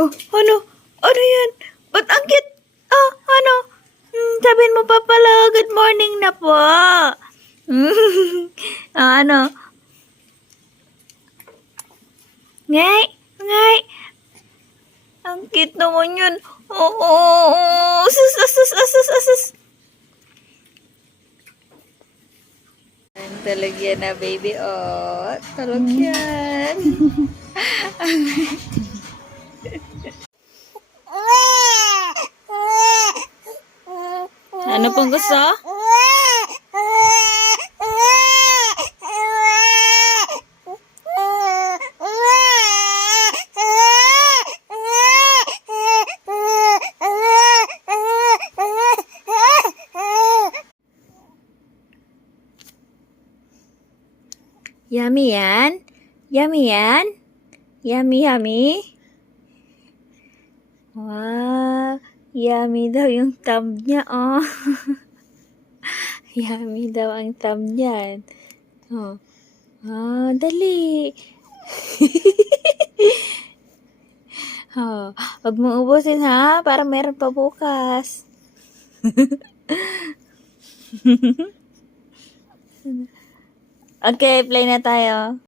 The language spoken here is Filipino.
Oh, ano? Ano yan? Ba't ang cute? Oh, ano? Sabihin mo pa pala, good morning na po. Ano? Ngay, ngay. Ang cute naman yun. Oo, sus, sus, sus, sus, sus. Talog yan na, baby. Oh, talog yan. Ano pong gusto? Yummy yan? Yummy yan? Yummy, yummy? Wow, yummy daw yung thumb niya, oh. Yummy daw ang thumb niyan. Oh. Ah, dali. Oh, wag mo ubusin ha, para meron pa bukas. Okay, play na tayo.